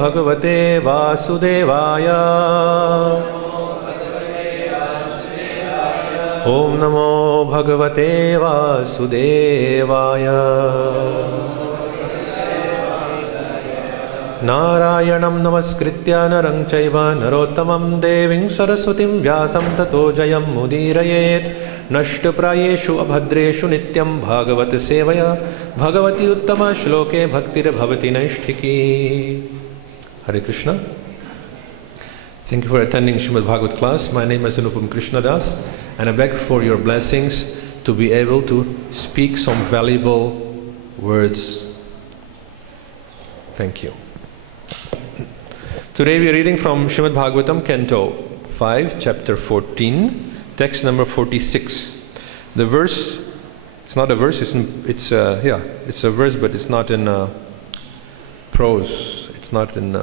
भगवते वासुदेवाय। ओम नमो भगवते वासुदेवाय। नारायणं नमस्कृत्य नरं चैव नरोत्तमं देवीं सरस्वतीं व्यासं ततो जयं मुदीरयेत्। नष्टप्रायेषु अभद्रेषु नित्यं भागवत सेवया भगवती उत्तम श्लोके भक्तिर्भवति नैष्ठिकी। Hare Krishna. Thank you for attending Srimad Bhagavad class. My name is Anupam Krishna Das, and I beg for your blessings to be able to speak some valuable words. Thank you. Today we are reading from Srimad Bhagavatam, Canto 5, Chapter 14. Text number 46. The verse, it's not a verse, it's a verse, but it's not in prose. It's not in,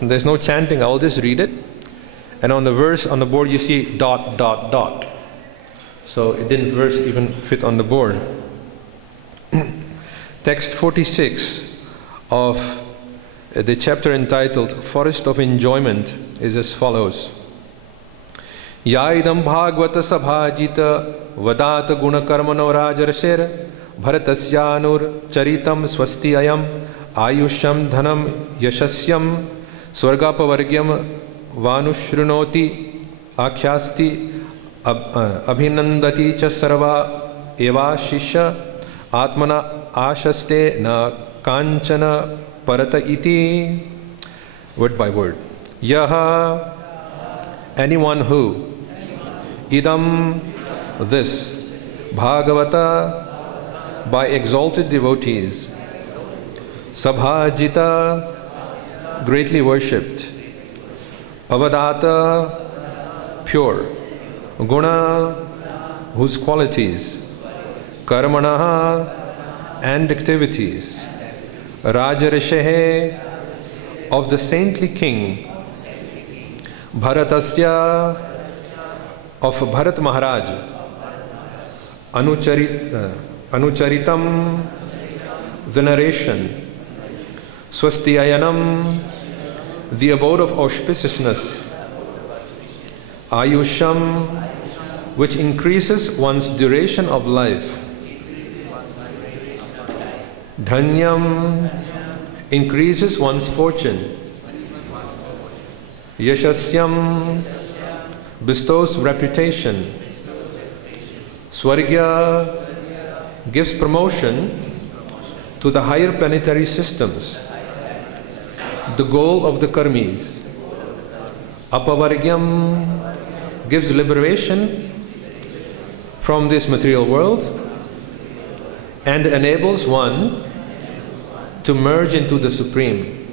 there's no chanting. I'll just read it. And on the verse, on the board, you see ... So it didn't verse even fit on the board. Text 46 of the chapter entitled Forest of Enjoyment is as follows. Yaidam bhagavata sabhajita vadat gunakarmano rajarshir bharatasyanur charitam swasti ayam ayusham dhanam yashasyam swargapavargyam vanushrunoti akhyasti abhinandati cha sarva evashisha atmana ashaste na kanchana parata iti. Word by word. Yaha, anyone who, idam, this, bhagavata, by exalted devotees, sabhajita, greatly worshipped, avadata, pure, guna, whose qualities, karmana, and activities, rajarishehe, of the saintly king, Bharatasya, of Bharat Maharaj, Anucharitam, the narration, Swastiayanam, the abode of auspiciousness, Ayusham, which increases one's duration of life, Dhanyam, increases one's fortune, Yashasyam, bestows reputation, Swargya, gives promotion to the higher planetary systems, the goal of the karmis, Apavargyam, gives liberation from this material world and enables one to merge into the Supreme,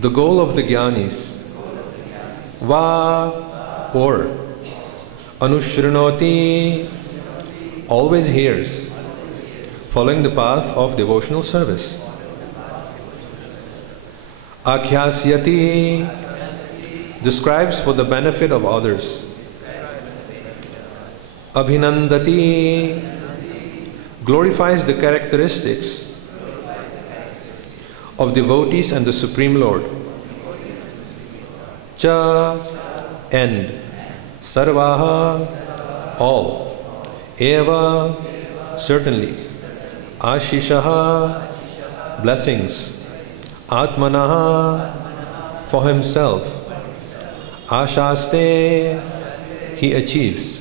the goal of the Jnanis. Va, or Anushrunoti, always hears, following the path of devotional service. Akhyāsyati, describes for the benefit of others. Abhinandati, glorifies the characteristics of devotees and the Supreme Lord. Cha, and sarvaha, all, eva, certainly, ashishaha, blessings, atmanaha, for himself, ashaste, he achieves,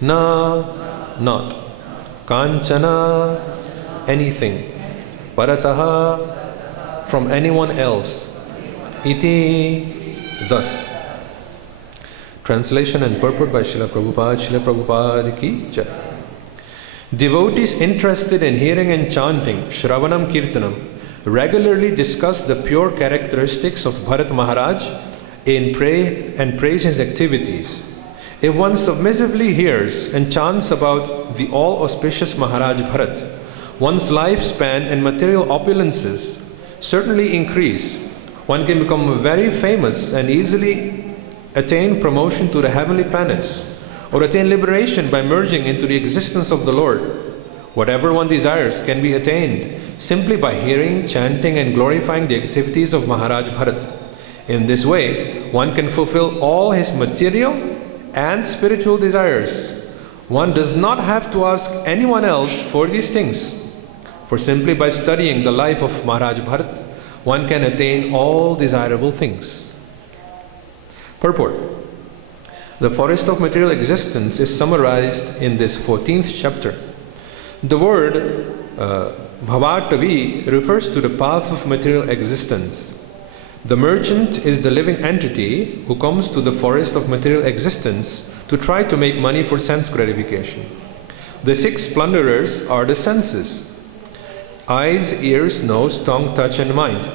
na, not, kanchana, anything, parataha, from anyone else, iti, thus. Translation and purport by Srila Prabhupada ki jai. Devotees interested in hearing and chanting Shravanam Kirtanam regularly discuss the pure characteristics of Bharat Maharaj and praise his activities. If one submissively hears and chants about the all-auspicious Maharaj Bharat, one's lifespan and material opulences certainly increase. One can become very famous and easily attain promotion to the heavenly planets, or attain liberation by merging into the existence of the Lord. Whatever one desires can be attained simply by hearing, chanting and glorifying the activities of Maharaj Bharat. In this way, one can fulfill all his material and spiritual desires. One does not have to ask anyone else for these things. For simply by studying the life of Maharaj Bharat, one can attain all desirable things. Purport. The forest of material existence is summarized in this 14th chapter. The word Bhavatavi refers to the path of material existence. The merchant is the living entity who comes to the forest of material existence to try to make money for sense gratification. The 6 plunderers are the senses: eyes, ears, nose, tongue, touch and mind.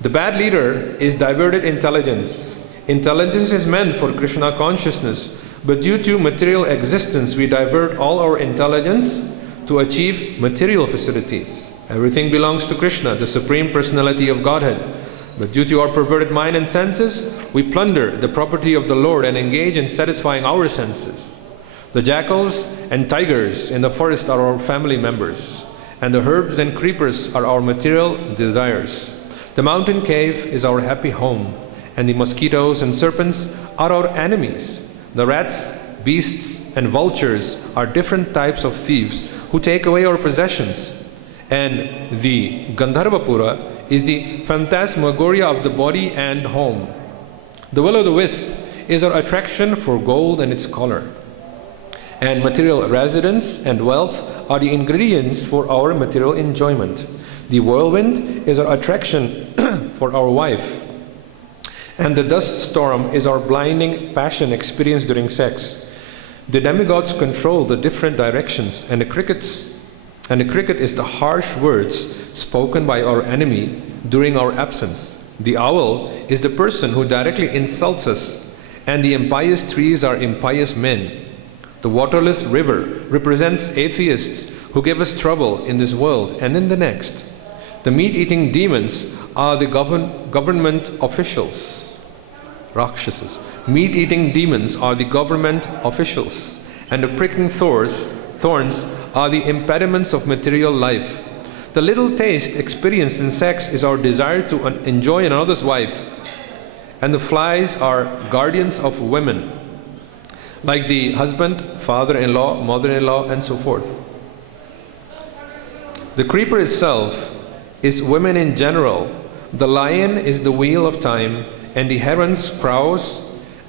The bad leader is diverted intelligence. Intelligence is meant for Krishna consciousness, but due to material existence we divert all our intelligence to achieve material facilities. Everything belongs to Krishna, the Supreme Personality of Godhead. But due to our perverted mind and senses, we plunder the property of the Lord and engage in satisfying our senses. The jackals and tigers in the forest are our family members, and the herbs and creepers are our material desires. The mountain cave is our happy home, and the mosquitoes and serpents are our enemies. The rats, beasts, and vultures are different types of thieves who take away our possessions. And the Gandharvapura is the phantasmagoria of the body and home. The will-o'-the-wisp is our attraction for gold and its color. And material residence and wealth are the ingredients for our material enjoyment. The whirlwind is our attraction for our wife. And the dust storm is our blinding passion experienced during sex. The demigods control the different directions, and the cricket is the harsh words spoken by our enemy during our absence. The owl is the person who directly insults us, and the impious trees are impious men. The waterless river represents atheists who give us trouble in this world and in the next. The meat-eating demons are the government officials. Rakshasas. Meat-eating demons are the government officials, and the pricking thorns are the impediments of material life. The little taste experienced in sex is our desire to enjoy another's wife, and the flies are guardians of women, like the husband, father-in-law, mother-in-law, and so forth. The creeper itself is women in general. The lion is the wheel of time, and the herons, crows,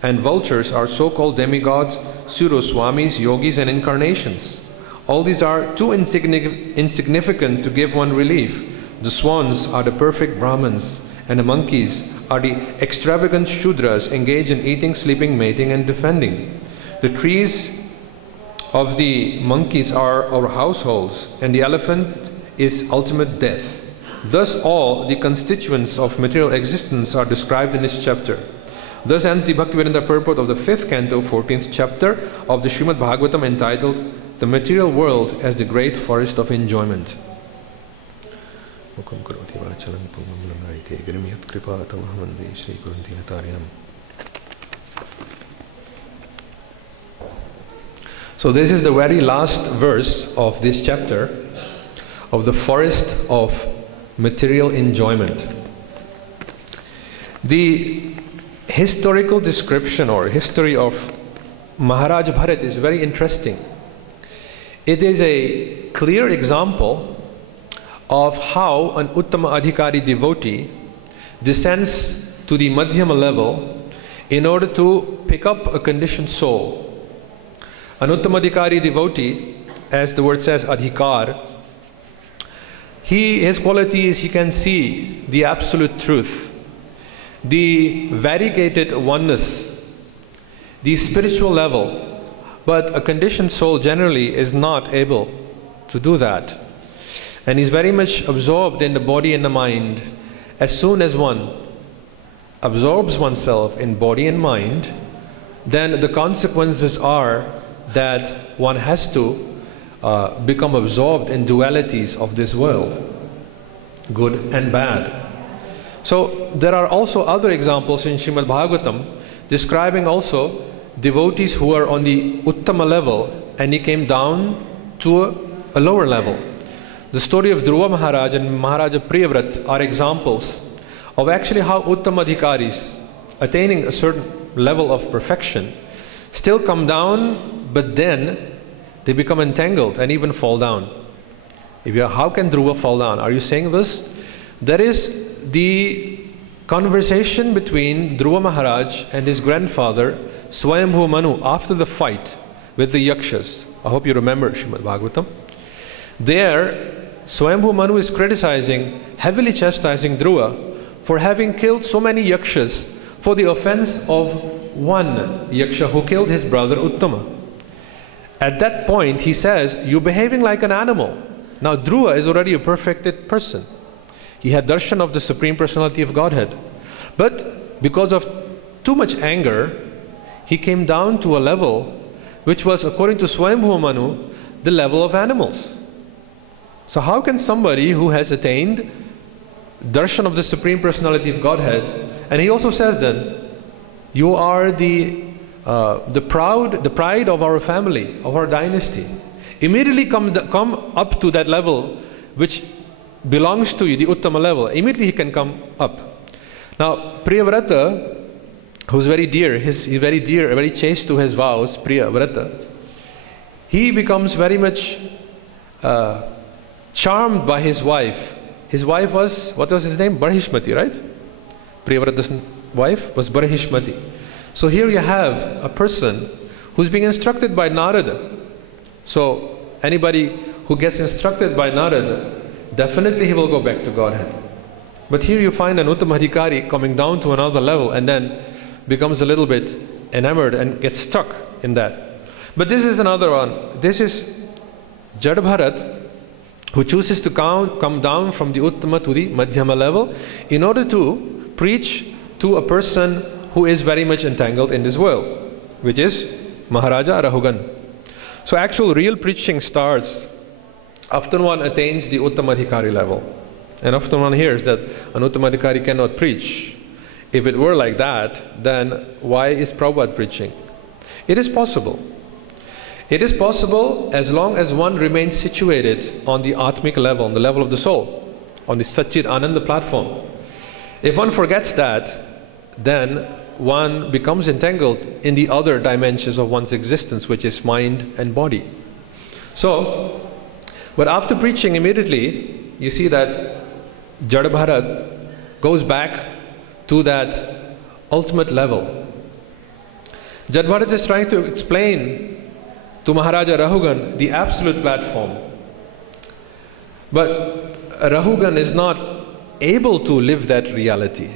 and vultures are so-called demigods, pseudo-swamis, yogis, and incarnations. All these are too insignificant to give one relief. The swans are the perfect Brahmins, and the monkeys are the extravagant Shudras engaged in eating, sleeping, mating, and defending. The trees of the monkeys are our households, and the elephant is ultimate death. Thus all the constituents of material existence are described in this chapter. Thus ends the Bhaktivedanta purport of the 5th canto, 14th chapter of the Srimad Bhagavatam, entitled The Material World as the Great Forest of Enjoyment. So this is the very last verse of this chapter of the forest of material enjoyment. The historical description or history of Maharaj Bharat is very interesting. It is a clear example of how an Uttama Adhikari devotee descends to the Madhyama level in order to pick up a conditioned soul. An Uttama Adhikari devotee, as the word says, Adhikar, his quality is he can see the absolute truth, the variegated oneness, the spiritual level. But a conditioned soul generally is not able to do that. And is very much absorbed in the body and the mind. As soon as one absorbs oneself in body and mind, then the consequences are that one has to become absorbed in dualities of this world, good and bad. So there are also other examples in Srimad Bhagavatam describing also devotees who are on the Uttama level and he came down to a lower level. the story of Dhruva Maharaj and Maharaja Priyavrat are examples of actually how Uttamadhikaris, attaining a certain level of perfection, still come down, but then they become entangled and even fall down. How can Dhruva fall down? Are you saying this? There is the conversation between Dhruva Maharaj and his grandfather, Swayambhu Manu, after the fight with the Yakshas. I hope you remember Srimad Bhagavatam. There, Swayambhu Manu is criticizing, heavily chastising Dhruva for having killed so many Yakshas for the offense of one Yaksha who killed his brother Uttama. At that point, he says, "You're behaving like an animal." Now, Dhruva is already a perfected person. He had darshan of the Supreme Personality of Godhead. But because of too much anger, he came down to a level which was, according to Swayambhu Manu, the level of animals. So how can somebody who has attained darshan of the Supreme Personality of Godhead, and he also says then, you are the pride of our family, of our dynasty, immediately come up to that level which belongs to you, the Uttama level. Immediately he can come up. Now, Priyavrata, who's very dear, he's very dear, very chaste to his vows, Priyavrata, he becomes very much charmed by his wife. His wife was, what was his name? Barhishmati, right? Priyavrata's wife was Barhishmati. So here you have a person who's being instructed by Narada. So anybody who gets instructed by Narada, definitely he will go back to Godhead. But here you find an Uttamadhikari coming down to another level and then becomes a little bit enamored and gets stuck in that. But this is another one. This is Jadbharat, who chooses to come down from the Uttama to the Madhyama level in order to preach to a person who is very much entangled in this world, which is Maharaja Rahugan. So actual real preaching starts after one attains the Uttamadhikari level. And often one hears that an Uttamadhikari cannot preach. If it were like that, then why is Prabhupada preaching? It is possible. It is possible as long as one remains situated on the Atmic level, on the level of the soul, on the Satchit Ananda platform. If one forgets that, then one becomes entangled in the other dimensions of one's existence, which is mind and body. So, but after preaching immediately, you see that Jadbharat goes back to that ultimate level. Jadbharat is trying to explain to Maharaja Rahugan the absolute platform. But Rahugan is not able to live that reality.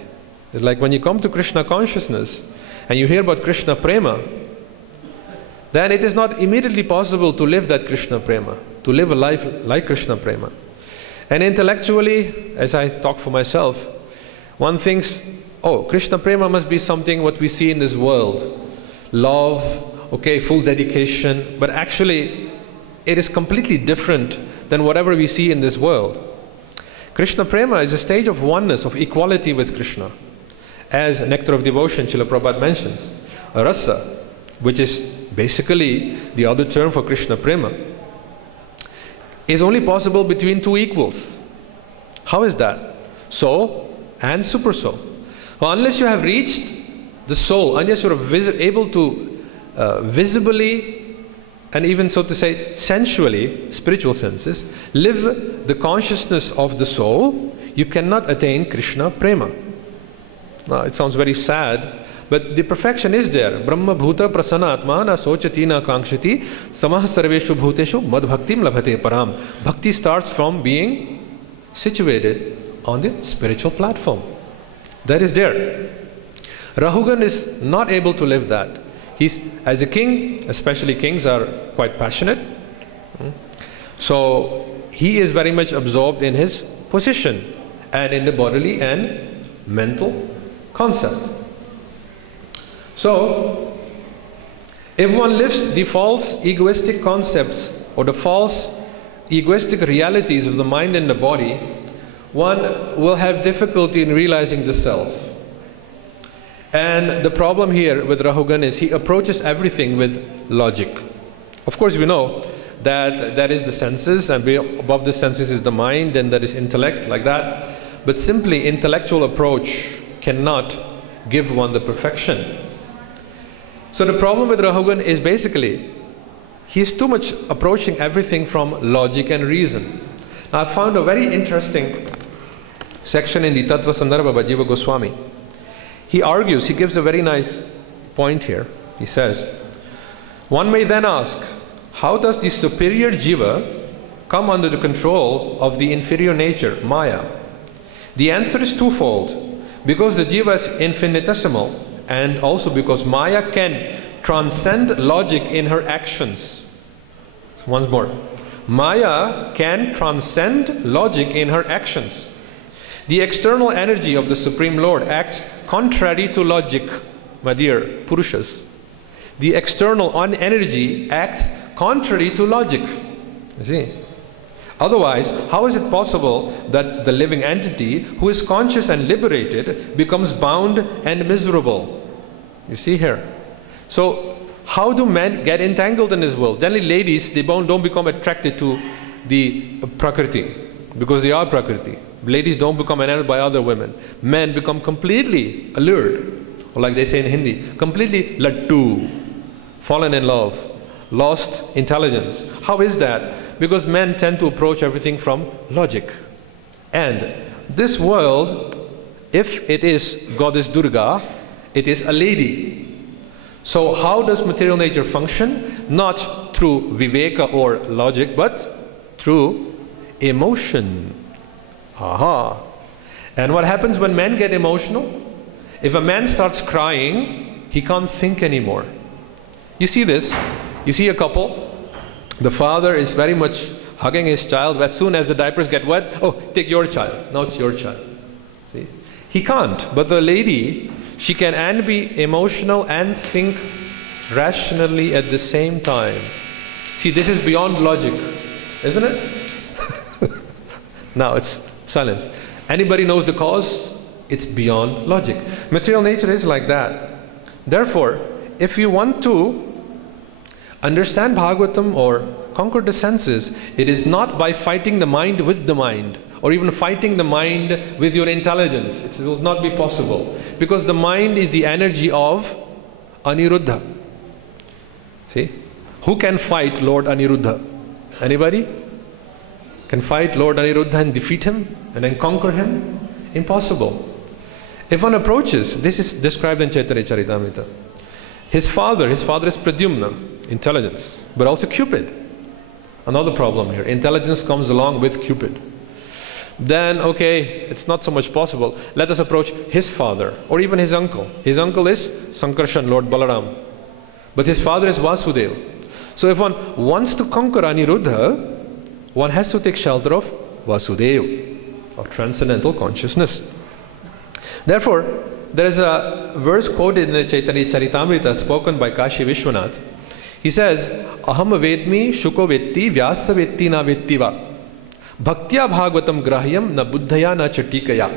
It's like when you come to Krishna consciousness and you hear about Krishna Prema, then it is not immediately possible to live that Krishna Prema, to live a life like Krishna Prema. And intellectually, as I talk for myself, one thinks, oh, Krishna Prema must be something what we see in this world. Love, okay, full dedication, but actually it is completely different than whatever we see in this world. Krishna Prema is a stage of oneness, of equality with Krishna. As Nectar of Devotion, Srila Prabhupada mentions, Rasa, which is basically the other term for Krishna Prema, is only possible between two equals. How is that? Soul and super soul. Well, unless you have reached the soul, unless you're able to visibly and even, so to say, sensually, spiritual senses, live the consciousness of the soul, you cannot attain Krishna Prema. Now, it sounds very sad, but the perfection is there. Brahma bhuta prasanna atma na sochati na kankshati samah sarveshu bhuteshu mad bhaktim labhate param. Bhakti starts from being situated on the spiritual platform. That is there. Rahugan is not able to live that. He's, as a king, especially kings are quite passionate. So he is very much absorbed in his position and in the bodily and mental concept. So, if one lives the false egoistic concepts or the false egoistic realities of the mind and the body, one will have difficulty in realizing the self. And the problem here with Rahugan is he approaches everything with logic. Of course, we know that is the senses, and above the senses is the mind, and that is intellect, like that. But simply intellectual approach cannot give one the perfection. So the problem with Rahugan is basically, he is too much approaching everything from logic and reason. Now I found a very interesting section in the Tattva Sandarbha by Jiva Goswami. He argues, he gives a very nice point here. He says, one may then ask, how does the superior Jiva come under the control of the inferior nature, Maya? The answer is twofold. Because the Jiva is infinitesimal, and also because Maya can transcend logic in her actions. So once more, Maya can transcend logic in her actions. The external energy of the Supreme Lord acts contrary to logic, my dear Purushas. The external energy acts contrary to logic. You see? Otherwise, how is it possible that the living entity who is conscious and liberated becomes bound and miserable? You see here. So, how do men get entangled in this world? Generally, ladies, they don't become attracted to the Prakriti because they are Prakriti. Ladies don't become enamored by other women. Men become completely allured, or like they say in Hindi, completely lattu, fallen in love, lost intelligence. How is that? Because men tend to approach everything from logic. And this world, if it is Goddess Durga, it is a lady. So how does material nature function? Not through viveka or logic, but through emotion. Aha. And what happens when men get emotional? If a man starts crying, he can't think anymore. You see this? You see a couple, the father is very much hugging his child. As soon as the diapers get wet, oh, take your child. Now it's your child. See? He can't. But the lady, she can and be emotional and think rationally at the same time. See, this is beyond logic, isn't it? Now it's silence. Anybody knows the cause? It's beyond logic. Material nature is like that. Therefore, if you want to understand Bhagavatam or conquer the senses, it is not by fighting the mind with the mind, or even fighting the mind with your intelligence. It will not be possible. Because the mind is the energy of Aniruddha. See? Who can fight Lord Aniruddha? Anybody? Can fight Lord Aniruddha and defeat him and then conquer him? Impossible. If one approaches, this is described in Chaitanya Charitamrita. His father is Pradyumna, intelligence, but also Cupid. Another problem here. Intelligence comes along with Cupid. Then, okay, it's not so much possible. Let us approach his father, or even his uncle. His uncle is Sankarshan, Lord Balaram. But his father is Vasudeva. So if one wants to conquer Aniruddha, one has to take shelter of Vasudeva, of transcendental consciousness. Therefore, there is a verse quoted in the Chaitanya Charitamrita spoken by Kashi Vishwanath. He says, Aham vedmi shuko vetti vyasa vetti na vetti va bhaktya bhagavatam grahyam na buddhaya na chatikaya.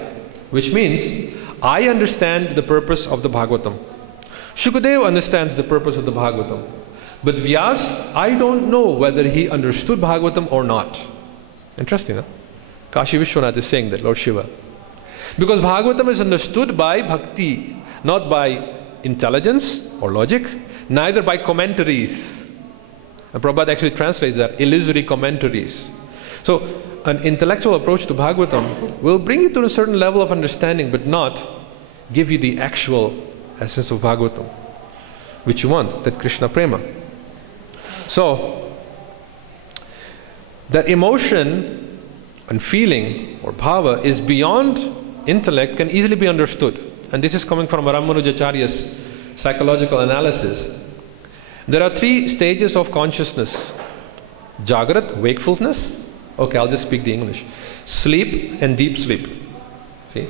Which means, I understand the purpose of the Bhagavatam. Shukadeva understands the purpose of the Bhagavatam. But Vyas, I don't know whether he understood Bhagavatam or not. Interesting, huh? Kashi Vishwanath is saying that, Lord Shiva. Because Bhagavatam is understood by bhakti, not by intelligence or logic, neither by commentaries. And Prabhupada actually translates that, illusory commentaries. So, an intellectual approach to Bhagavatam will bring you to a certain level of understanding, but not give you the actual essence of Bhagavatam, which you want, that Krishna Prema. So, that emotion and feeling or bhava is beyond intellect, can easily be understood. And this is coming from Ramanujacharya's psychological analysis. There are three stages of consciousness. Jagrat, wakefulness. Okay, I'll just speak the English. Sleep and deep sleep. See?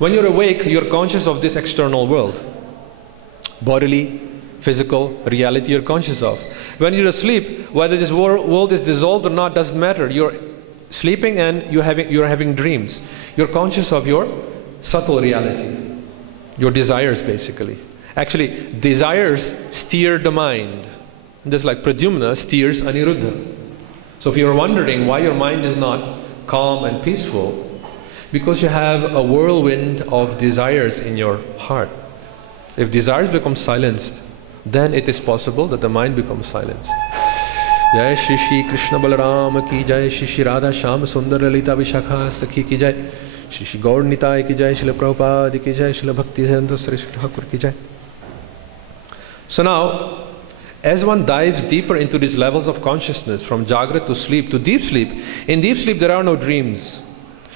When you're awake, you're conscious of this external world. Bodily, physical, reality you're conscious of. When you're asleep, whether this world is dissolved or not doesn't matter. You're sleeping and you're having dreams. You're conscious of your subtle reality. Your desires, basically. Actually, desires steer the mind. Just like Pradyumna steers Aniruddha. So if you're wondering why your mind is not calm and peaceful, because you have a whirlwind of desires in your heart. If desires become silenced, then it is possible that the mind becomes silenced. Jai Shri Shri Krishna Balaram ki jai, Shri Shri Radha Shyam Sundar Lalita Vishakha Sakhi ki jai, Shri Shri Gaur Nitai ki jai, Srila Prabhupada ki jai, Srila Bhakti Siddhanta Sri Thakur ki jai. So now, as one dives deeper into these levels of consciousness, from Jagrat to sleep to deep sleep, in deep sleep there are no dreams.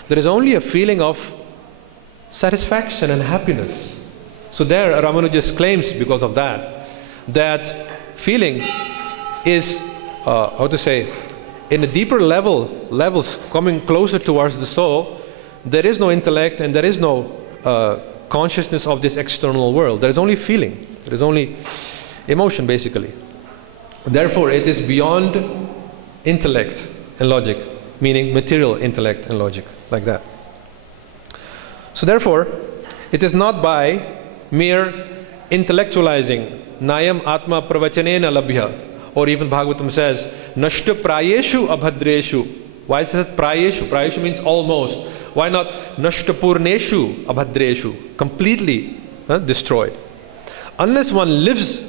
There is only a feeling of satisfaction and happiness. So there Ramanuja claims, because of that, that feeling is, in a deeper levels coming closer towards the soul, there is no intellect and there is no consciousness of this external world. There is only feeling. There is only emotion, basically. Therefore, it is beyond intellect and logic, meaning material intellect and logic, like that. So therefore, it is not by mere intellectualizing, Nayam Atma Pravachanena Labhya, or even Bhagavatam says, Nashta Prayeshu Abhadreshu. Why it says Prayeshu? Prayeshu means almost. Why not Nashta Purneshu Abhadreshu? Completely destroyed. Unless one lives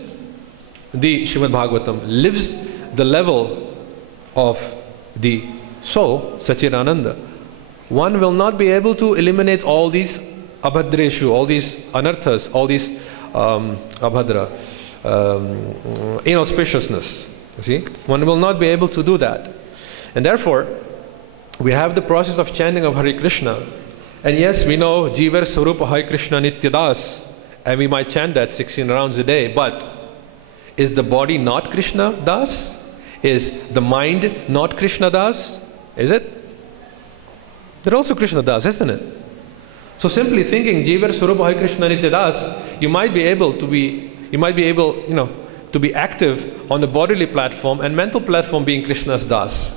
the Srimad Bhagavatam, lives the level of the soul, Sachidananda, one will not be able to eliminate all these abhadreshu, all these anarthas, all these abhadra, inauspiciousness. You see? One will not be able to do that. And therefore, we have the process of chanting of Hare Krishna. And yes, we know Jivar Sarupa Hare Krishna Nityadas, and we might chant that 16 rounds a day, but is the body not Krishna Das? Is the mind not Krishna Das? Is it? They're also Krishna Das, isn't it? So simply thinking Jivar Sarupa Hare Krishna Nitya Das, you might be able, to be active on the bodily platform and mental platform being Krishna's Das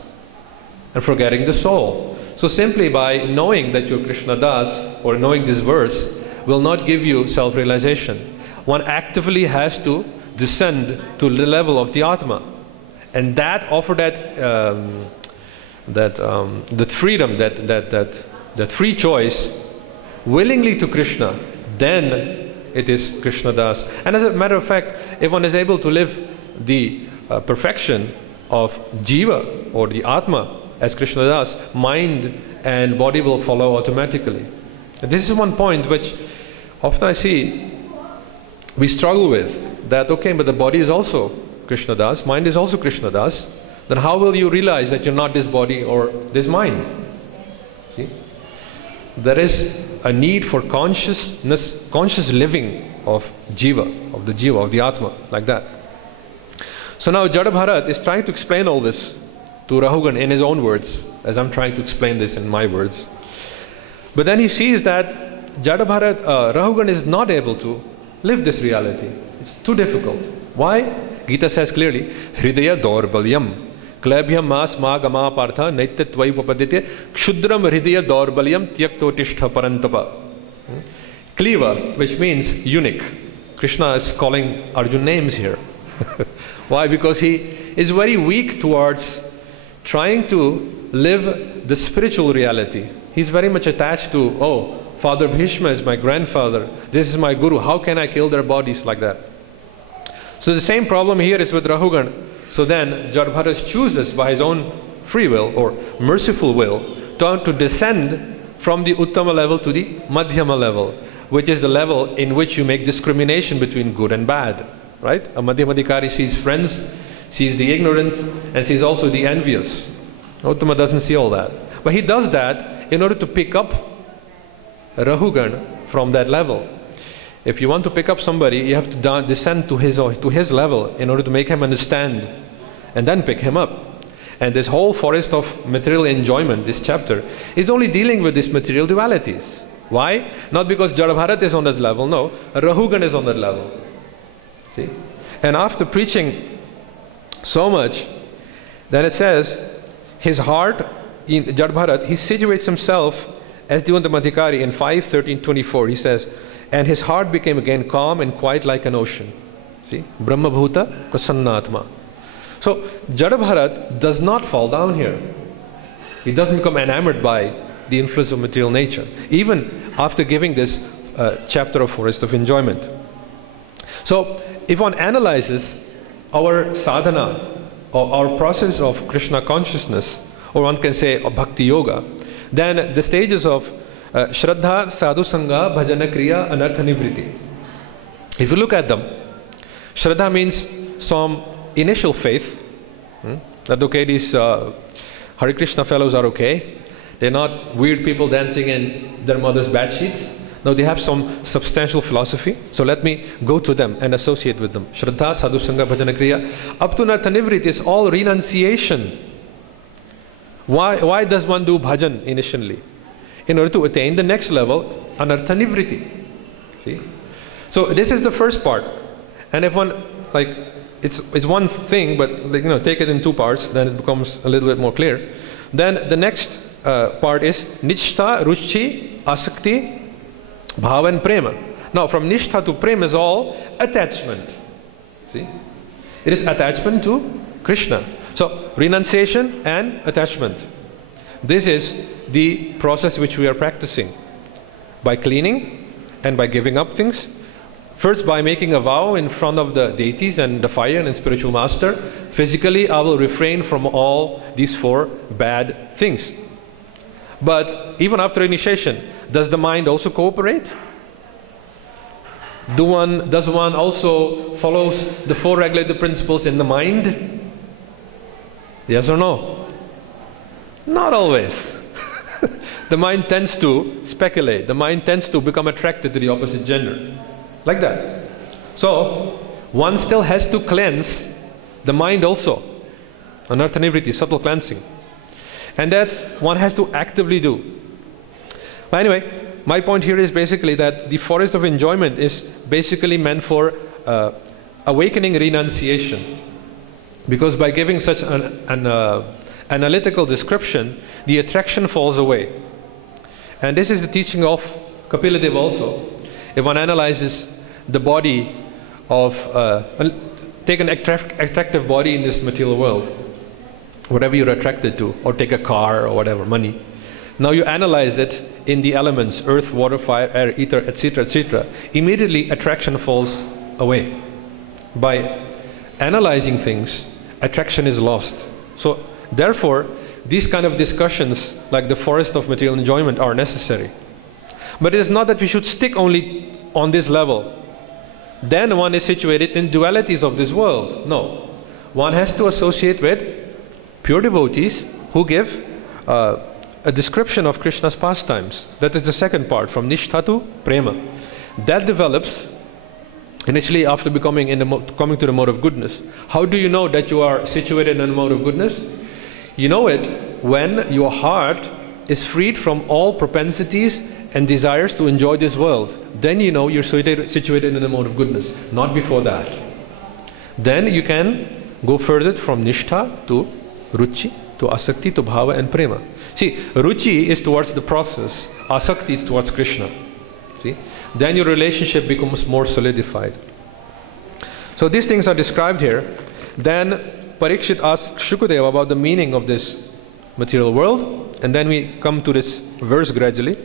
and forgetting the soul. So simply by knowing that you're Krishna Das, or knowing this verse, will not give you self-realization. One actively has to descend to the level of the Atma, and that offer that freedom, that free choice, willingly to Krishna, then it is Krishna Das. And as a matter of fact, if one is able to live the perfection of Jiva or the Atma as Krishna Das, mind and body will follow automatically. And this is one point which often I see we struggle with. That, okay, but the body is also Krishna Das, mind is also Krishna Das. Then how will you realize that you're not this body or this mind? See? There is a need for conscious living of Jiva, of the Atma, like that. So now Jada Bharat is trying to explain all this to Rahugan in his own words, as I'm trying to explain this in my words. But then he sees that Jada Bharat, Rahugan is not able to live this reality. It's too difficult. Why? Gita says clearly, Hridaya Dorbalyam, Klabhyam Mas Magama Partha, Naityatvayu Papadite, Kshudram Hridaya Dorbalyam, Tyakto Tishtha Parantapa. Kliva, which means eunuch. Krishna is calling Arjuna names here. Why? Because he is very weak towards trying to live the spiritual reality. He's very much attached to, oh, Father Bhishma is my grandfather, this is my guru, how can I kill their bodies, like that? So the same problem here is with Rahugan. So then Jadabharat chooses by his own free will or merciful will to descend from the Uttama level to the Madhyama level, which is the level in which you make discrimination between good and bad. Right? A Madhyamadikari sees friends, sees the ignorant, and sees also the envious. Uttama doesn't see all that. But he does that in order to pick up Rahugan from that level. If you want to pick up somebody, you have to descend to his level in order to make him understand, and then pick him up. And this whole forest of material enjoyment, this chapter, is only dealing with these material dualities. Why? Not because Jadabharat is on that level, no. Rahugan is on that level. See? And after preaching so much, then it says, his heart, in Jadabharat, he situates himself as the Madhikari in 5:13-24. He says, and his heart became again calm and quiet like an ocean. See? Brahma Bhuta Prasannatma. So Jada Bharat does not fall down here. He doesn't become enamored by the influence of material nature, even after giving this chapter of Forest of Enjoyment. So if one analyzes our sadhana, or our process of Krishna consciousness, or one can say bhakti yoga, then the stages of Shraddha, Sadhu Sangha, Bhajana Kriya, Anartha Nivriti. If you look at them, Shraddha means some initial faith, that okay, these Hare Krishna fellows are okay, they're not weird people dancing in their mother's bed sheets. No, they have some substantial philosophy, so let me go to them and associate with them. Shraddha, Sadhu Sangha, Bhajana Kriya. Up to Anartha Nivriti is all renunciation. Why does one do bhajan initially? In order to attain the next level, Anartha Nivriti. See? So this is the first part. And if one, like, it's one thing, but like, take it in two parts, then it becomes a little bit more clear. Then the next part is Nishtha, Ruchi, Asakti, Bhava and Prema. Now from Nishtha to Prema is all attachment. See? It is attachment to Krishna. So renunciation and attachment. This is the process which we are practicing. By cleaning and by giving up things. First by making a vow in front of the deities and the fire and spiritual master. Physically I will refrain from all these 4 bad things. But even after initiation, does the mind also cooperate? Does one also follow the 4 regulative principles in the mind? Yes or no? Not always. The mind tends to speculate. The mind tends to become attracted to the opposite gender. Like that. So, one still has to cleanse the mind also. Anartha Nivriti, subtle cleansing. And that one has to actively do. But anyway, my point here is basically that the forest of enjoyment is basically meant for awakening renunciation. Because by giving such an analytical description, the attraction falls away. And this is the teaching of Kapila also. If one analyzes the body of, take an attractive body in this material world, whatever you're attracted to, or take a car or whatever, money. Now you analyze it in the elements, earth, water, fire, air, ether, etc., etc. Immediately attraction falls away. By analyzing things, attraction is lost. So therefore, these kind of discussions, like the forest of material enjoyment, are necessary. But it is not that we should stick only on this level. Then one is situated in dualities of this world. No. One has to associate with pure devotees who give a description of Krishna's pastimes. That is the second part, from Nishtha to Prema. That develops initially after coming to the mode of goodness. How do you know that you are situated in the mode of goodness? You know it when your heart is freed from all propensities and desires to enjoy this world. Then you know you're situated in the mode of goodness, not before that. Then you can go further from Nishtha to Ruchi, to Asakti, to Bhava and Prema. See, Ruchi is towards the process, Asakti is towards Krishna. See? Then your relationship becomes more solidified. So these things are described here. Then Parikshit asks Shukadeva about the meaning of this material world, and then we come to this verse gradually.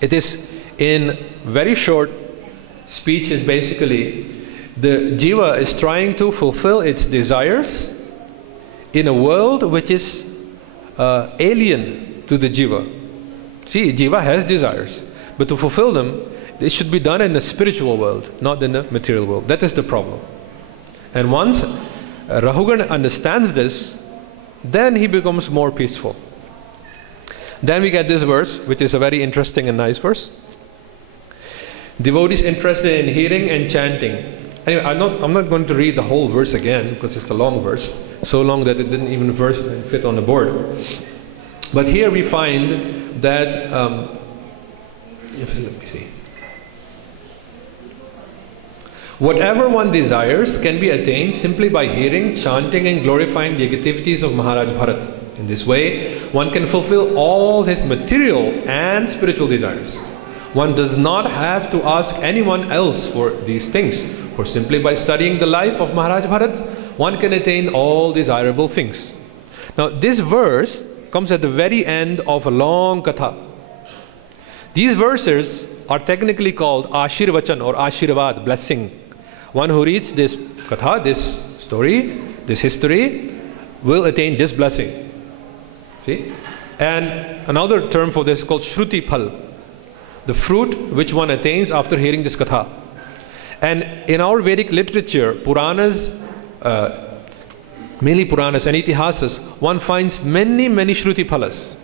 It is in very short speech is basically the jiva is trying to fulfill its desires in a world which is alien to the jiva. See, jiva has desires, but to fulfill them, it should be done in the spiritual world, not in the material world. That is the problem. And once Rahugan understands this, then he becomes more peaceful. Then we get this verse, which is a very interesting and nice verse. Devotees interested in hearing and chanting. Anyway, I'm not going to read the whole verse again, because it's a long verse. So long that it didn't even fit on the board. But here we find that, let me see. Whatever one desires can be attained simply by hearing, chanting and glorifying the activities of Maharaj Bharat. In this way, one can fulfill all his material and spiritual desires. One does not have to ask anyone else for these things. For simply by studying the life of Maharaj Bharat, one can attain all desirable things. Now this verse comes at the very end of a long katha. These verses are technically called Ashirvachan or Ashirvad, blessing. One who reads this katha, this story, this history, will attain this blessing. See? And another term for this is called Shruti Phal, the fruit which one attains after hearing this katha. And in our Vedic literature, Puranas, mainly Puranas and Itihasas, one finds many Shruti Phalas.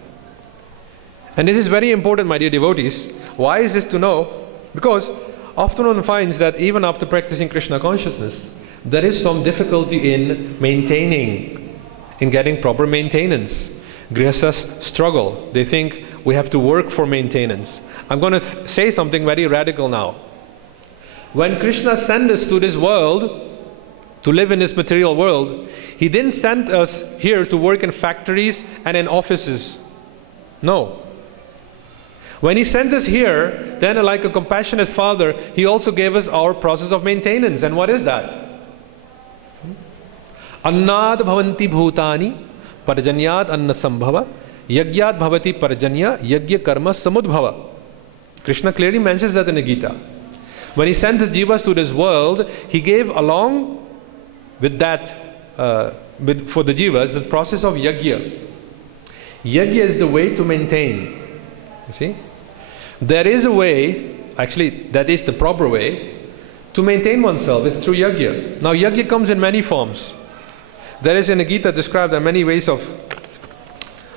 And this is very important, my dear devotees. Why is this to know? Because often one finds that even after practicing Krishna consciousness, there is some difficulty in maintaining, in getting proper maintenance. Grihasthas struggle. They think we have to work for maintenance. I'm going to say something very radical now. When Krishna sent us to this world, to live in this material world, He didn't send us here to work in factories and in offices. No. When He sent us here, then like a compassionate father, He also gave us our process of maintenance. And what is that? Annad bhavanti bhutani parjanyad anna sambhava yagyad bhavati parjanya yagya karma samudbhava. Krishna clearly mentions that in the Gita. When He sent His jivas to this world, He gave along with that, for the jivas, the process of yagya. Yagya is the way to maintain. You see? There is a way, actually that is the proper way, to maintain oneself. It's through yagya. Now yagya comes in many forms. There is in the Gita described there are many ways of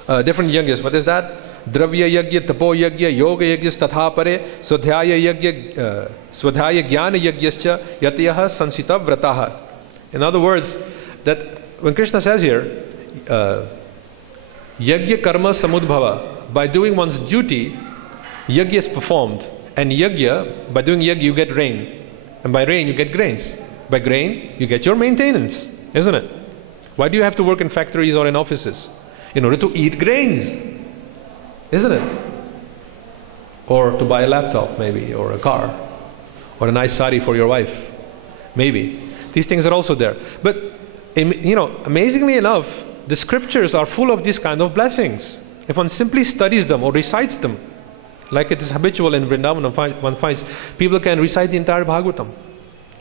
different yagyas. What is that? Dravya yagya, tapo yagya, yoga yagyas tatha pare, swadhyaya yagya, swadhyaya jnana yagyascha, yatayaha sansita vrataha. In other words, that when Krishna says here, yagya karma samudbhava, by doing one's duty, yagya is performed. And yagya, by doing yagya you get rain. And by rain you get grains. By grain you get your maintenance, isn't it? Why do you have to work in factories or in offices? In order to eat grains, isn't it? Or to buy a laptop maybe, or a car, or a nice sari for your wife, maybe. These things are also there. But, you know, amazingly enough, the scriptures are full of these kind of blessings. If one simply studies them or recites them, like it is habitual in Vrindavan, one finds people can recite the entire Bhagavatam.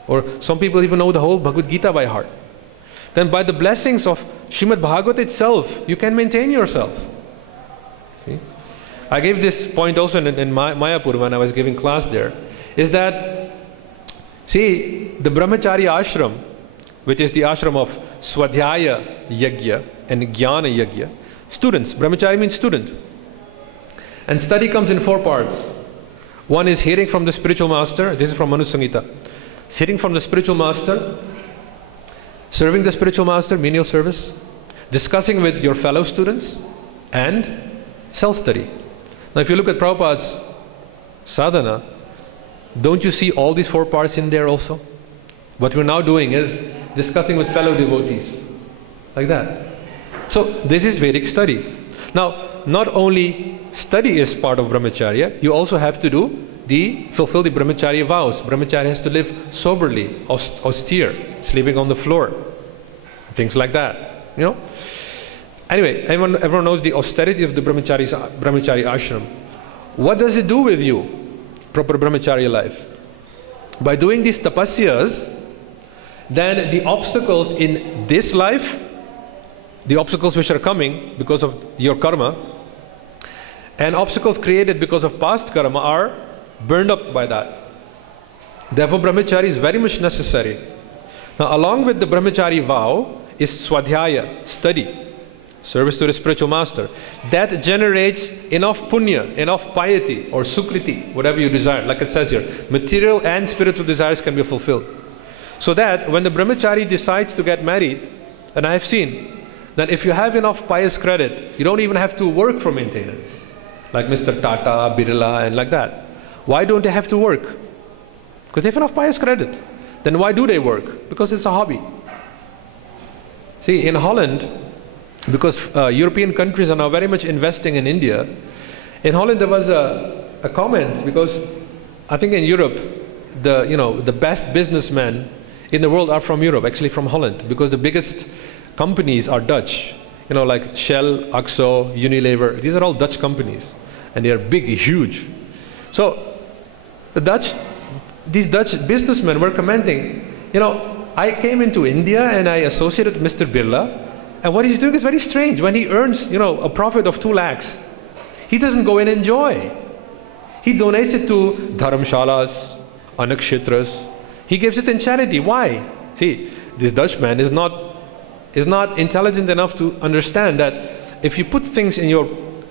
Or some people even know the whole Bhagavad Gita by heart. Then by the blessings of Srimad Bhagavat itself, you can maintain yourself. See? I gave this point also in Mayapur when I was giving class there, is that, see, the Brahmachari ashram, which is the ashram of Swadhyaya Yagya and Jnana Yagya, students, Brahmachari means student. And study comes in 4 parts. One is hearing from the spiritual master, this is from Manu Samhita. Hearing from the spiritual master, serving the spiritual master, menial service, discussing with your fellow students, and self-study. Now if you look at Prabhupada's sadhana, don't you see all these 4 parts in there also? What we're now doing is discussing with fellow devotees, like that. So this is Vedic study. Now, not only study is part of brahmacharya, you also have to fulfill the brahmacharya vows. Brahmachari has to live soberly, austere, sleeping on the floor, things like that, you know. Anyway, everyone knows the austerity of the brahmachari ashram. What does it do with you, proper brahmacharya life? By doing these tapasyas, then the obstacles in this life, the obstacles which are coming because of your karma, and obstacles created because of past karma are burned up by that. Therefore, brahmachari is very much necessary. Now, along with the brahmachari vow is swadhyaya, study, service to the spiritual master. That generates enough punya, enough piety or sukriti, whatever you desire. Like it says here, material and spiritual desires can be fulfilled. So that when the brahmachari decides to get married, and I have seen that if you have enough pious credit, you don't even have to work for maintenance. Like Mr. Tata, Birla, and like that. Why don't they have to work? Because they have enough pious credit. Then why do they work? Because it's a hobby. See, in Holland, because European countries are now very much investing in India, in Holland there was a comment, because I think in Europe, the best businessman in the world are from Europe, actually from Holland, because the biggest companies are Dutch. You know, like Shell, Axo, Unilever, these are all Dutch companies. And they are big, huge. So these Dutch businessmen were commenting, you know, I came into India and I associated with Mr. Birla, and what he's doing is very strange. When he earns, you know, a profit of 2 lakhs, he doesn't go and enjoy. He donates it to dharamshalas, anakshetras. He gives it in charity. Why? See, this Dutchman is not intelligent enough to understand that if you put things in your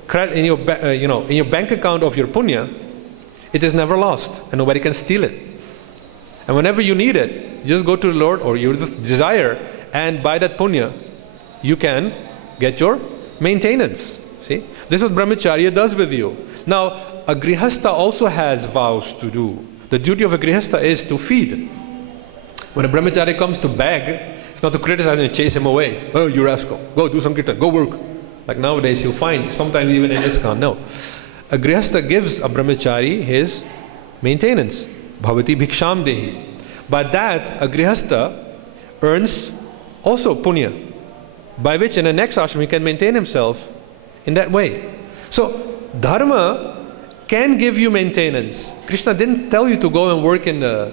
bank account of your punya, it is never lost and nobody can steal it. And whenever you need it, you just go to the Lord or your desire, and by that punya, you can get your maintenance. See, this is what brahmacharya does with you. Now, a grihastha also has vows to do. The duty of a grihastha is to feed. When a brahmacharya comes to beg, it's not to criticize and chase him away. Oh, you rascal, go do some kirtan, go work. Like nowadays you'll find, sometimes even in ISKCON. No. A grihastha gives a brahmachari his maintenance. Bhavati bhiksham dehi. By that, a grihastha earns also punya, by which in the next ashram he can maintain himself in that way. So, dharma can give you maintenance. Krishna didn't tell you to go and work in a,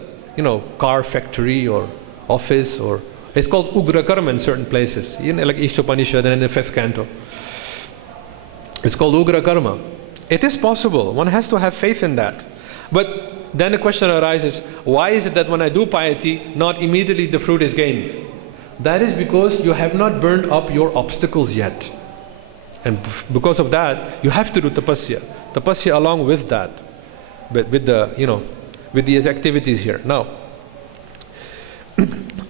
car factory or office, or it's called ugra karma in certain places, like Ishopanishad and in the 5th canto. It's called ugra karma. It is possible. One has to have faith in that. But then the question arises, why is it that when I do piety, not immediately the fruit is gained? That is because you have not burned up your obstacles yet. And because of that, you have to do tapasya. Tapasya along with that, with these activities here. Now,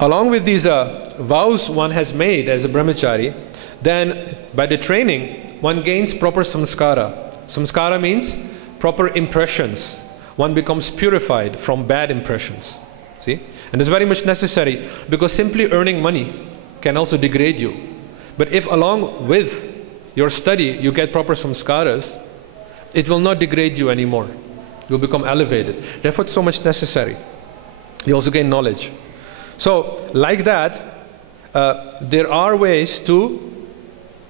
along with these vows one has made as a brahmachari, then by the training, one gains proper samskara. Samskara means proper impressions. One becomes purified from bad impressions. See? And it's very much necessary, because simply earning money can also degrade you. But if along with your study you get proper samskaras, it will not degrade you anymore. You'll become elevated. Therefore it's so much necessary. You also gain knowledge. So like that, there are ways to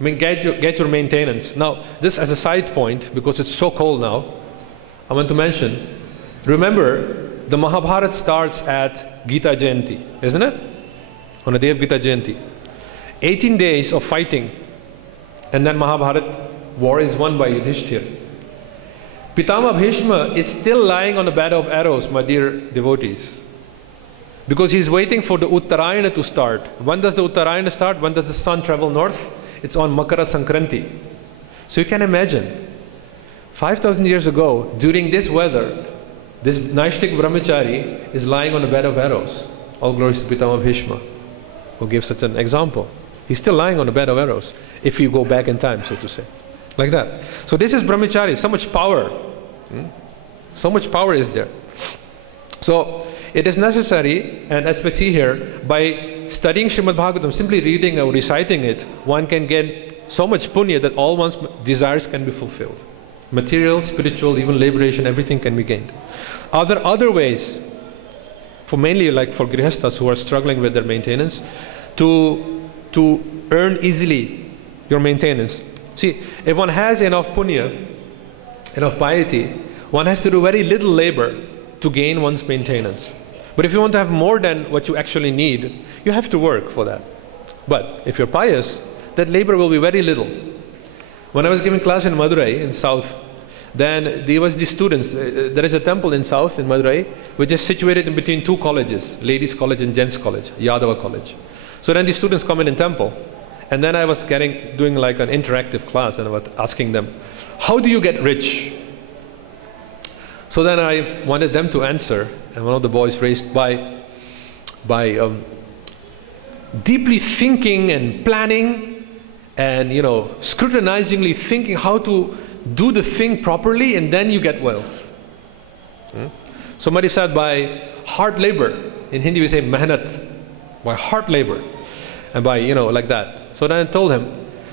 get your maintenance. Now, this as a side point, because it's so cold now, I want to mention, remember, the Mahabharata starts at Gita Jayanti, isn't it? On the day of Gita Jayanti. 18 days of fighting, and then Mahabharata war is won by Yudhishthira. Pitama Bhishma is still lying on a bed of arrows, my dear devotees, because he's waiting for the Uttarayana to start. When does the Uttarayana start? When does the sun travel north? It's on Makara Sankranti. So you can imagine, 5,000 years ago, during this weather, this Naishtik brahmachari is lying on a bed of arrows. All glories to Pitama Bhishma, who gave such an example. He's still lying on a bed of arrows, if you go back in time, so to say. Like that. So this is brahmachari, so much power. So much power is there. So it is necessary, and as we see here, by studying Srimad Bhagavatam, simply reading or reciting it, one can get so much punya that all one's desires can be fulfilled. Material, spiritual, even liberation, everything can be gained. Are there other ways, for mainly like for grihasthas who are struggling with their maintenance, to earn easily your maintenance? See, if one has enough punya, enough piety, one has to do very little labor to gain one's maintenance. But if you want to have more than what you actually need, you have to work for that. But if you're pious, that labor will be very little. When I was giving class in Madurai, in South, then there was these students. There is a temple in South, in Madurai, which is situated in between 2 colleges, ladies' college and gents' college, Yadava college. So then the students come in temple, and then I was doing like an interactive class, and I was asking them, how do you get rich? So then I wanted them to answer, and one of the boys raised by deeply thinking and planning, and scrutinizingly thinking how to do the thing properly, and then you get wealth. Somebody said by hard labor. In Hindi we say mehnat, by hard labor, and by like that. So then I told him,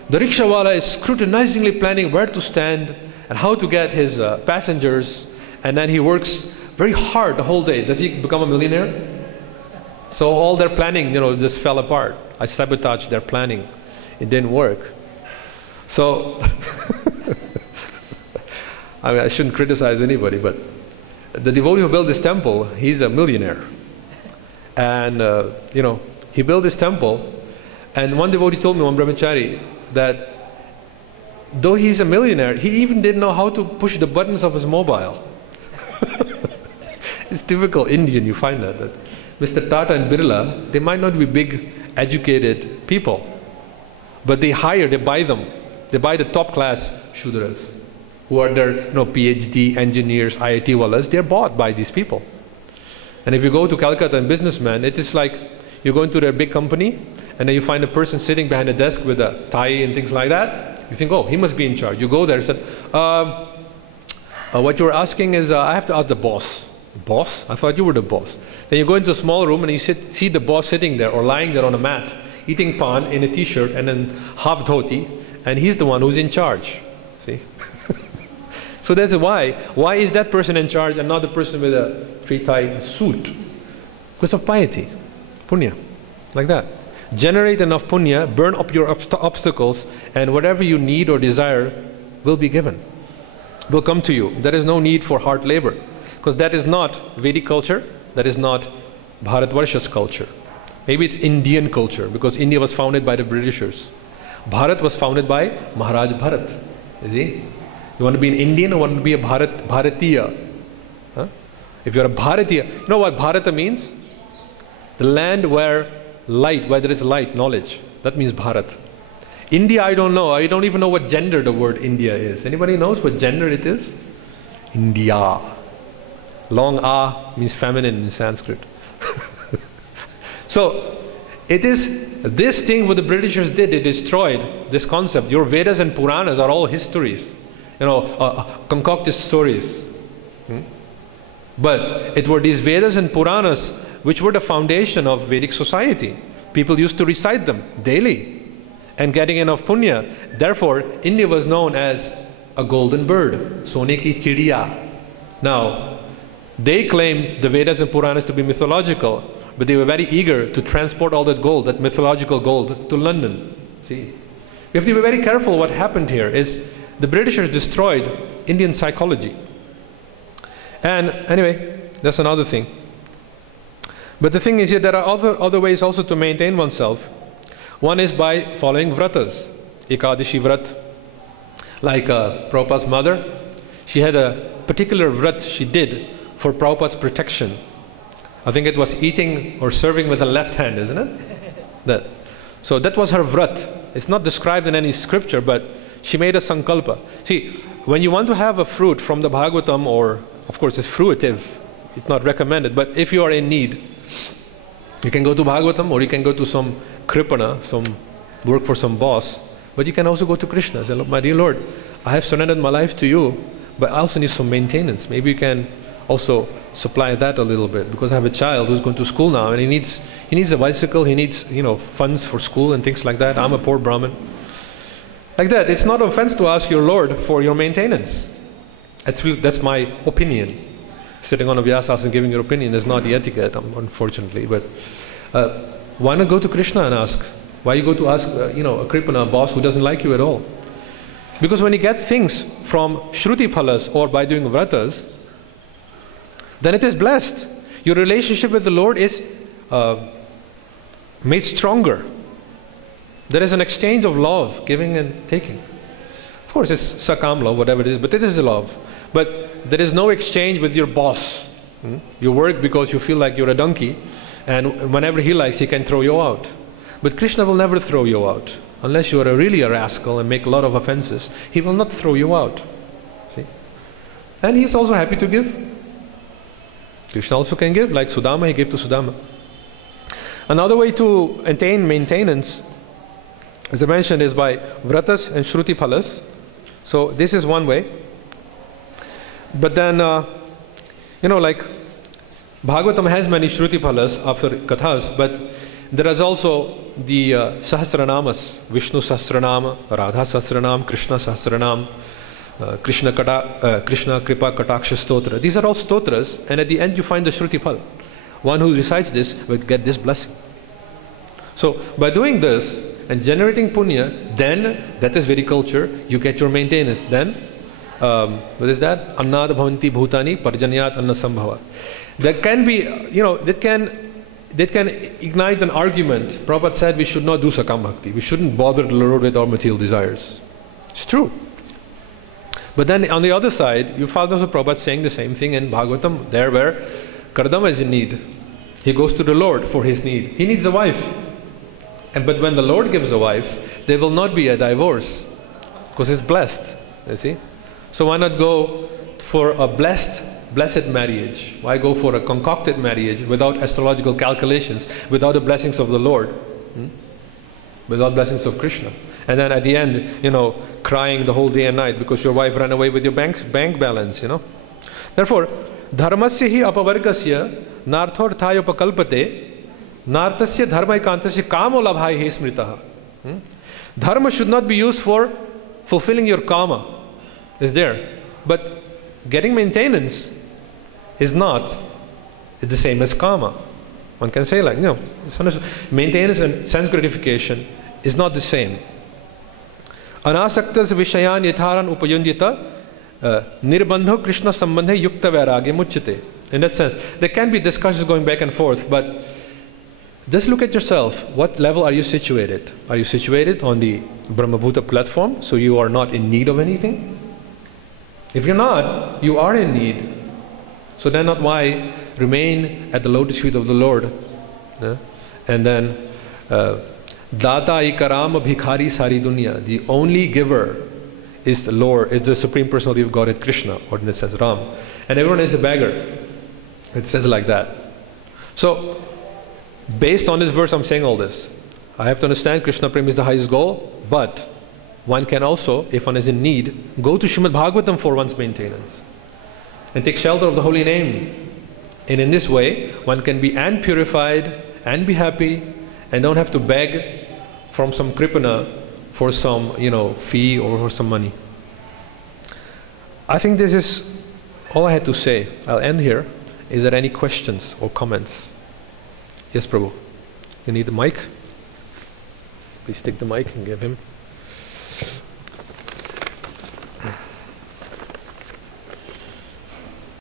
the rickshawala is scrutinizingly planning where to stand and how to get his passengers, and then he works very hard the whole day. Does he become a millionaire? So all their planning, just fell apart. I sabotaged their planning. It didn't work. So, I mean, I shouldn't criticize anybody, but the devotee who built this temple, he's a millionaire. And, he built this temple, and one devotee told me, one brahmachari, that though he's a millionaire, he even didn't know how to push the buttons of his mobile. It's typical Indian, you find that Mr. Tata and Birla, they might not be big, educated people, but they buy them. They buy the top class Shudras, who are their PhD engineers, IIT wallas. They're bought by these people. And if you go to Calcutta and businessmen, it is like you go into their big company, and then you find a person sitting behind a desk with a tie and things like that. You think, oh, he must be in charge. You go there and said, what you're asking is, I have to ask the boss. Boss? I thought you were the boss. Then you go into a small room and you see the boss sitting there or lying there on a mat, eating pan in a t-shirt and then half dhoti, and he's the one who's in charge. See? So that's why. Why is that person in charge and not the person with a three-tie suit? Because of piety. Punya. Like that. Generate enough punya, burn up your obstacles, and whatever you need or desire will be given. Will come to you. There is no need for hard labor. Because that is not Vedic culture, that is not Bharatvarsha's culture. Maybe it's Indian culture, because India was founded by the Britishers. Bharat was founded by Maharaj Bharat. You see? You want to be an Indian or want to be a Bharatiya? Huh? If you're a Bharatiya, you know what Bharata means? The land where there is light, knowledge. That means Bharat. India, I don't know. I don't even know what gender the word India is. Anybody knows what gender it is? India. Long A means feminine in Sanskrit. So, it is this thing what the Britishers did. They destroyed this concept. Your Vedas and Puranas are all histories. Concocted stories. But it were these Vedas and Puranas which were the foundation of Vedic society. People used to recite them daily and getting enough punya. Therefore, India was known as a golden bird. Sone ki chidiya. Now, they claimed the Vedas and Puranas to be mythological, but they were very eager to transport all that gold, that mythological gold, to London. See? We have to be very careful. What happened here is the Britishers destroyed Indian psychology. And anyway, that's another thing. But the thing is that there are other ways also to maintain oneself. One is by following vratas, Ekadashi vrat. Like Prabhupada's mother, she had a particular vrat she did for Prabhupada's protection. I think it was eating or serving with the left hand, isn't it? So that was her vrat. It's not described in any scripture, but she made a sankalpa. See, when you want to have a fruit from the Bhagavatam, or of course it's fruitive, it's not recommended, but if you are in need, you can go to Bhagavatam or you can go to some kripana, work for some boss, but you can also go to Krishna. Say, my dear Lord, I have surrendered my life to you, but I also need some maintenance. Maybe you can also supply that a little bit, because I have a child who's going to school now and he needs a bicycle, he needs funds for school and things like that. I'm a poor Brahmin. Like that, it's not an offense to ask your Lord for your maintenance. That's my opinion. Sitting on a vyasasana and giving your opinion is not the etiquette, unfortunately. But why not go to Krishna and ask? Why you go to ask, a kripana, a boss who doesn't like you at all? Because when you get things from Shruti Phalas or by doing vratas, then it is blessed. Your relationship with the Lord is made stronger. There is an exchange of love, giving and taking. Of course, it's sakam love, whatever it is, but it is a love. But there is no exchange with your boss. You work because you feel like you're a donkey, and whenever he likes, he can throw you out. But Krishna will never throw you out. Unless you are really a rascal and make a lot of offenses, he will not throw you out. See? And he's also happy to give. Krishna also can give, like Sudama, he gave to Sudama. Another way to attain maintenance, as I mentioned, is by vratas and shruti phalas. So this is one way. But then, like Bhagavatam has many shruti phalas after kathas, but there is also the Sahasranamas, Vishnu Sahasranama, Radha Sahasranam, Krishna Sahasranam, Krishna Kripa Kataksha Stotra. These are all stotras, and at the end you find the Shruti Phal. one who recites this will get this blessing. So by doing this and generating punya, then that is very culture, you get your maintenance. Then what is that? Annad bhavanti bhutani parjanyat anna sambhava. That can be, that can ignite an argument. Prabhupada said we should not do sakam bhakti. We shouldn't bother the Lord with our material desires. It's true. But then on the other side, you find also Prabhupada saying the same thing in Bhagavatam, there where Kardama is in need. He goes to the Lord for his need. He needs a wife. But when the Lord gives a wife, there will not be a divorce because it's blessed. You see? So why not go for a blessed marriage? Why go for a concocted marriage without astrological calculations, without the blessings of the Lord, without blessings of Krishna? And then at the end, crying the whole day and night because your wife ran away with your bank balance, Therefore, dharmasya hi apavargasya narthorthaya upakalpate nartasya dharma ikantasya kamo labhai he smritaha. Dharma should not be used for fulfilling your karma. Is there. But getting maintenance is not. It's the same as karma. One can say maintenance and sense gratification is not the same. Anasaktas vishayan yatharan upayunjita nirbandho Krishna sambandhe yukta vairagya muchyate. In that sense, there can be discussions going back and forth, but just look at yourself. What level are you situated? Are you situated on the Brahmabhuta platform, so you are not in need of anything? If you're not, you are in need. So then not why remain at the lotus feet of the Lord. And then Data ikaram bhikhari sari dunya. The only giver is the Lord, is the Supreme Personality of Godhead, Krishna, or in the sense Ram. And everyone is a beggar. It says like that. So based on this verse I'm saying all this. I have to understand Krishna Prem is the highest goal, but one can also, if one is in need, go to Srimad Bhagavatam for one's maintenance and take shelter of the holy name. And in this way, one can be and purified and be happy and don't have to beg from some kripana for some, fee or for some money. I think this is all I had to say. I'll end here. Is there any questions or comments? Yes, Prabhu. You need the mic? Please take the mic and give him.